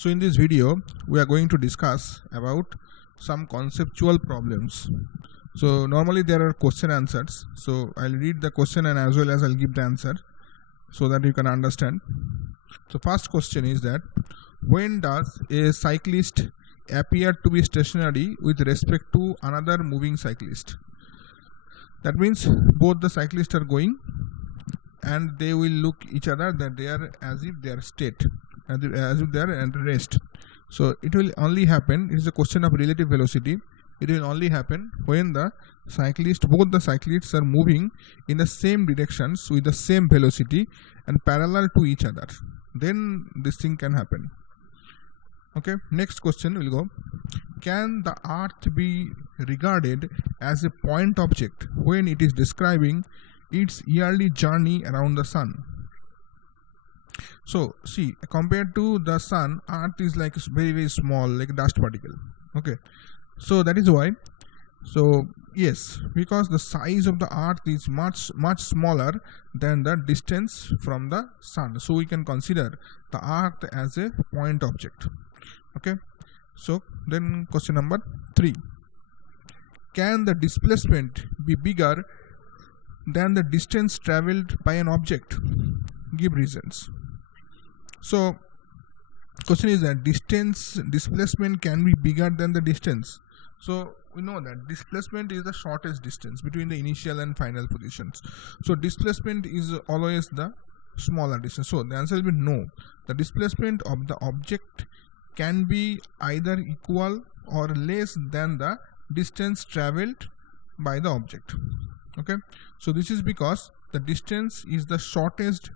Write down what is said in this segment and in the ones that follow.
So in this video, we are going to discuss about some conceptual problems. So normally there are question answers. So I'll read the question and as well as I'll give the answer so that you can understand. So first question is that when does a cyclist appear to be stationary with respect to another moving cyclist? That means both the cyclists are going and they will look each other that they are as if they are state, as if they are at rest. So it will only happen, it is a question of relative velocity, it will only happen when both the cyclists are moving in the same directions with the same velocity and parallel to each other. Then this thing can happen. Okay, next question will go, can the earth be regarded as a point object when it is describing its yearly journey around the sun? So see, compared to the sun, earth is like very, very small, like a dust particle. Okay, so that is why. So yes, because the size of the earth is much smaller than the distance from the sun, so we can consider the earth as a point object. Okay, so then question number 3, can the displacement be bigger than the distance traveled by an object? Give reasons. So question is that displacement can be bigger than the distance. So we know that displacement is the shortest distance between the initial and final positions. So displacement is always the smaller distance. So the answer will be no. The displacement of the object can be either equal or less than the distance traveled by the object. Okay, so this is because the distance is the shortest,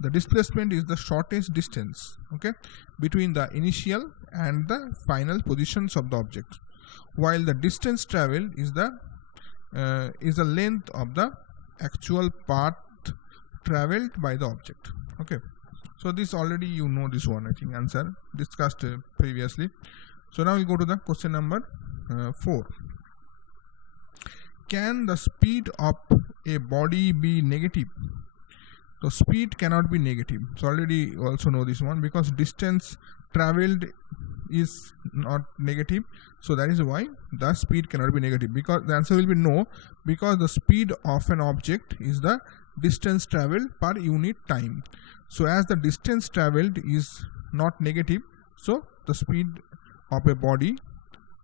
the displacement is the shortest distance, okay, between the initial and the final positions of the object, while the distance traveled is the length of the actual path traveled by the object. Okay, so this already you know this one, I think answer discussed previously. So now we go to the question number 4. Can the speed of a body be negative? So speed cannot be negative. So already you also know this one, because distance traveled is not negative. So that is why the speed cannot be negative, because the answer will be no, because the speed of an object is the distance traveled per unit time. So as the distance traveled is not negative, so the speed of a body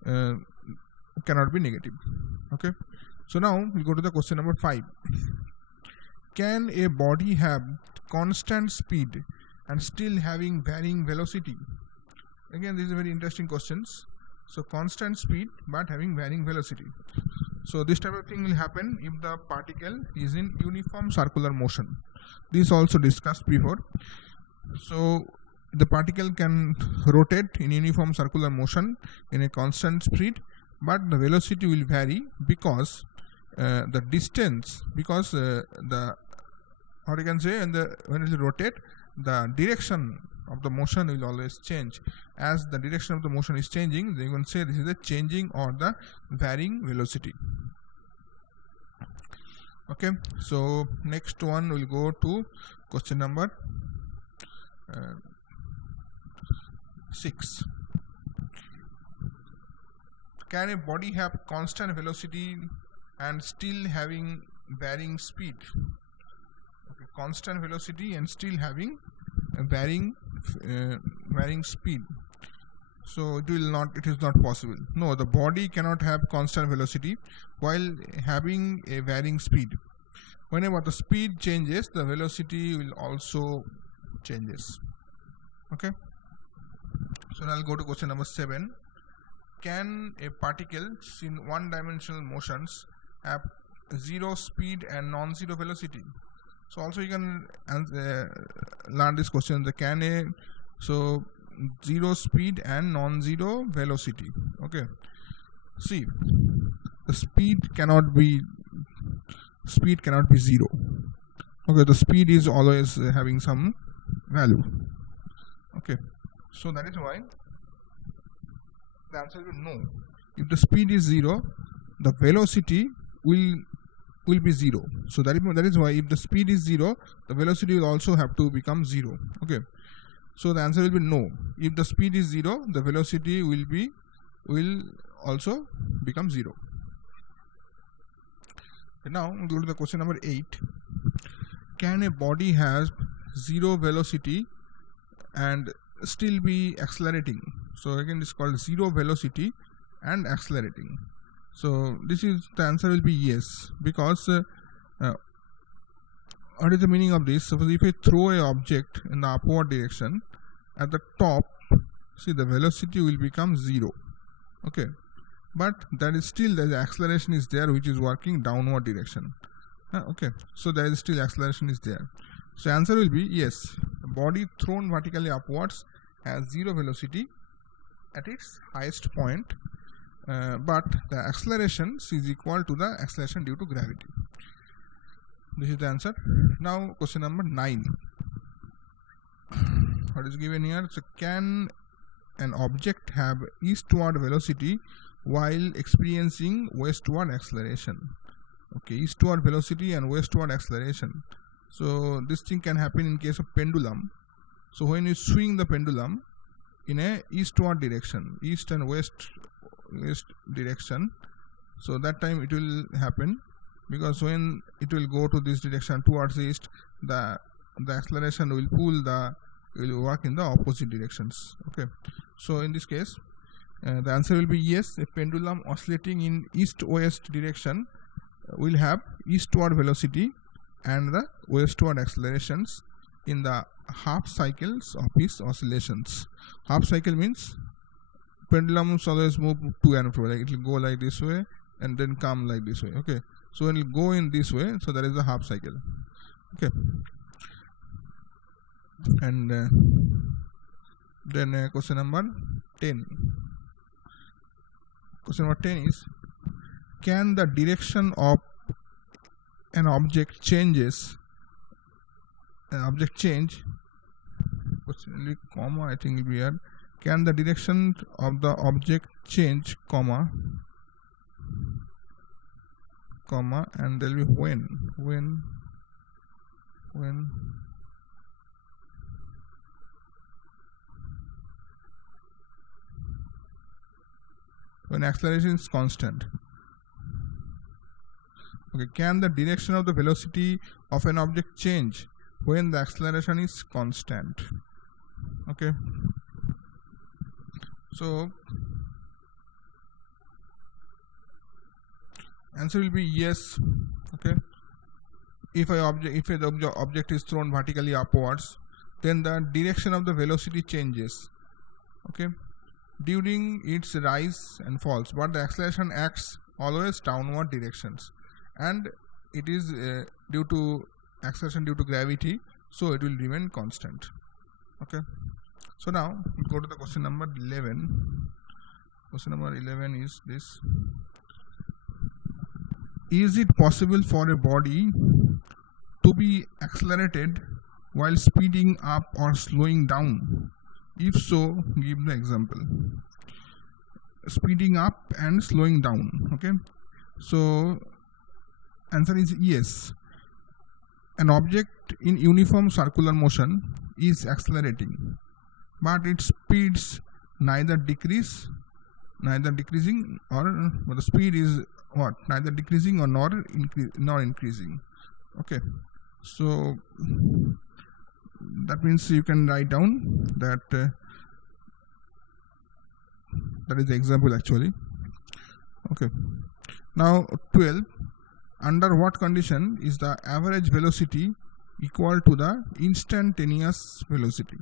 cannot be negative. Okay, so now we go to the question number 5. Can a body have constant speed and still having varying velocity? Again, this is a very interesting questions. So constant speed but having varying velocity. So this type of thing will happen if the particle is in uniform circular motion. This also discussed before. So the particle can rotate in uniform circular motion in a constant speed, but the velocity will vary because the distance, because when it will rotate, the direction of the motion will always change. As the direction of the motion is changing, they can say this is the changing or the varying velocity. Okay, so next one will go to question number 6. Can a body have constant velocity and still having varying speed? Okay, constant velocity and still having a varying speed. So it is not possible. No, the body cannot have constant velocity while having a varying speed. Whenever the speed changes, the velocity will also changes. Okay, so now I'll go to question number 7. Can a particle in one-dimensional motions have zero speed and non-zero velocity? So also you can learn this question. So zero speed and non-zero velocity. Okay, see, the speed cannot be zero. Okay, the speed is always having some value. Okay, so that is why the answer is no. If the speed is 0, the velocity will be 0. So that is why if the speed is 0, the velocity will also have to become 0. Okay, So the answer will be no. If the speed is 0, the velocity will also become 0. Now go to the question number 8. Can a body have 0 velocity and still be accelerating? So again, it's called 0 velocity and accelerating. So this is the answer will be yes, because what is the meaning of this? Suppose if I throw a object in the upward direction, at the top, see, the velocity will become 0. Okay, but that is still, the acceleration is there, which is working downward direction. Okay, so there is still acceleration is there. So answer will be yes. A body thrown vertically upwards has 0 velocity at its highest point, but the acceleration is equal to the acceleration due to gravity. This is the answer. Now question number 9. What is given here? So can an object have eastward velocity while experiencing westward acceleration? Okay, eastward velocity and westward acceleration. So this thing can happen in case of pendulum. So when you swing the pendulum in a eastward direction, east and west direction, so that time it will happen, because when it will go to this direction towards east, the acceleration will work in the opposite directions. Okay, so in this case the answer will be yes. A pendulum oscillating in east-west direction will have eastward velocity and the westward accelerations in the half cycles of its oscillations. Half cycle means pendulums always move to and fro, like it will go like this way and then come like this way. Okay, so when it will go in this way, so that is the half cycle. Okay, and then question number 10. Question number 10 is, can the direction of an object change, questionally comma I think will be here, can the direction of the object change, comma, and there will be when acceleration is constant. Okay, can the direction of the velocity of an object change when the acceleration is constant? Okay, so answer will be yes. Okay, if the object is thrown vertically upwards, then the direction of the velocity changes, okay, during its rise and falls, but the acceleration acts always downward directions, and it is due to acceleration due to gravity, so it will remain constant. Okay, so now go to the question number 11. Question number 11 is this: is it possible for a body to be accelerated while speeding up or slowing down? If so, give the example. Speeding up and slowing down. Okay, so answer is yes. An object in uniform circular motion is accelerating, but its speeds neither decreasing, or the speed is what, neither decreasing or nor increasing. Okay, so that means you can write down that that is the example actually. Okay, now 12. Under what condition is the average velocity equal to the instantaneous velocity?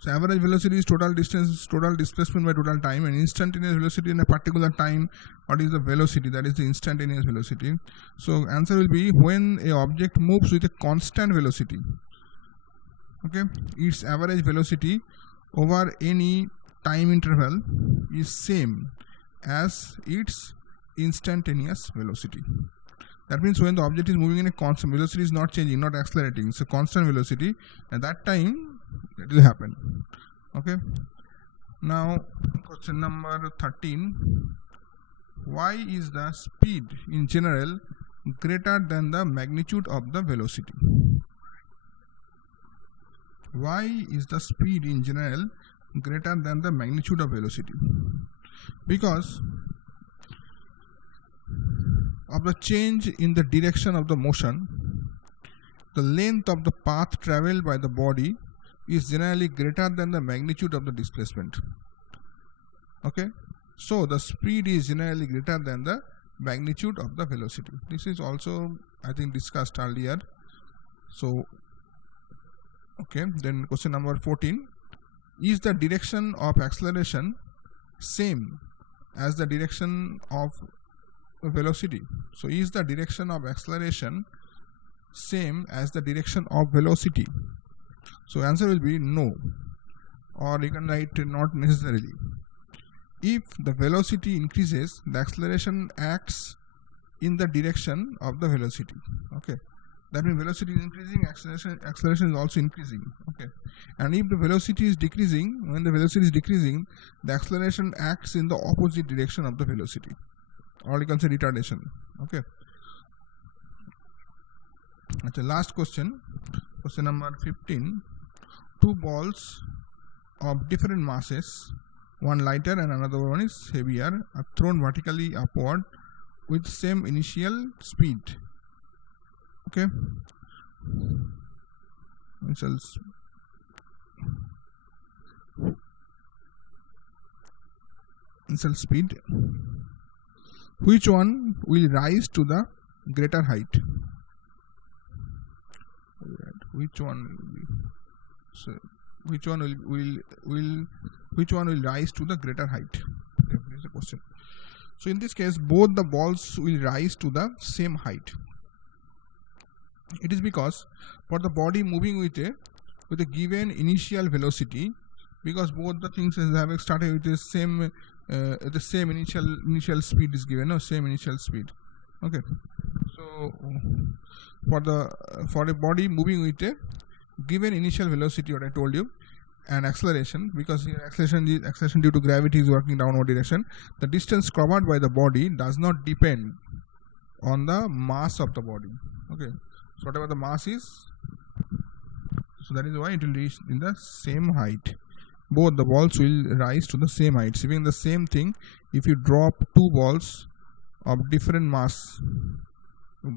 So average velocity is total distance, total displacement by total time, and instantaneous velocity in a particular time. What is the velocity? That is the instantaneous velocity. So answer will be when a object moves with a constant velocity. Okay, its average velocity over any time interval is same as its instantaneous velocity. That means when the object is moving in a constant velocity, is not changing, not accelerating, it's a constant velocity, at that time it will happen. Okay, now question number 13. Why is the speed in general greater than the magnitude of the velocity? why is the speed in general greater than the magnitude of velocity? Because of the change in the direction of the motion, the length of the path traveled by the body is generally greater than the magnitude of the displacement. Okay, so the speed is generally greater than the magnitude of the velocity. This is also, I think, discussed earlier. So okay, then question number 14, is the direction of acceleration same as the direction of velocity? So is the direction of acceleration same as the direction of velocity? So answer will be no, or you can write not necessarily. If the velocity increases, the acceleration acts in the direction of the velocity. Okay, that means velocity is increasing, acceleration is also increasing. Okay, and if the velocity is decreasing, when the velocity is decreasing, the acceleration acts in the opposite direction of the velocity, or you can say retardation. Okay, that's the last question. Question number 15. Two balls of different masses, one lighter and another one is heavier, are thrown vertically upward with same initial speed. Okay, initial speed. Which one will rise to the greater height? Which one will be? So which one will rise to the greater height? Okay, this is the question. So in this case, both the balls will rise to the same height. It is because for the body moving with a given initial velocity, because both the things have started with the same initial speed is given, no, same initial speed. Okay, so for a body moving with a given initial velocity, what I told you, and acceleration, because here acceleration due to gravity is working downward direction, the distance covered by the body does not depend on the mass of the body. Okay, so whatever the mass is, so that is why it will reach in the same height. Both the balls will rise to the same height. Even the same thing, if you drop two balls of different mass, one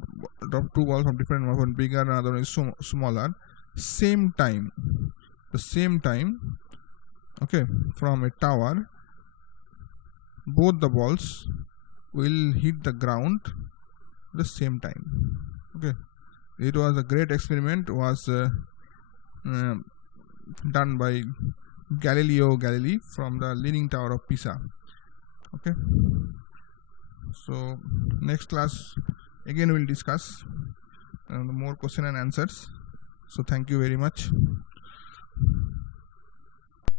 bigger and another one is smaller, the same time, okay, from a tower, both the balls will hit the ground at the same time. Okay, it was a great experiment, was done by Galileo Galilei from the Leaning Tower of Pisa. Okay, so next class again we will discuss more question and answers. So thank you very much.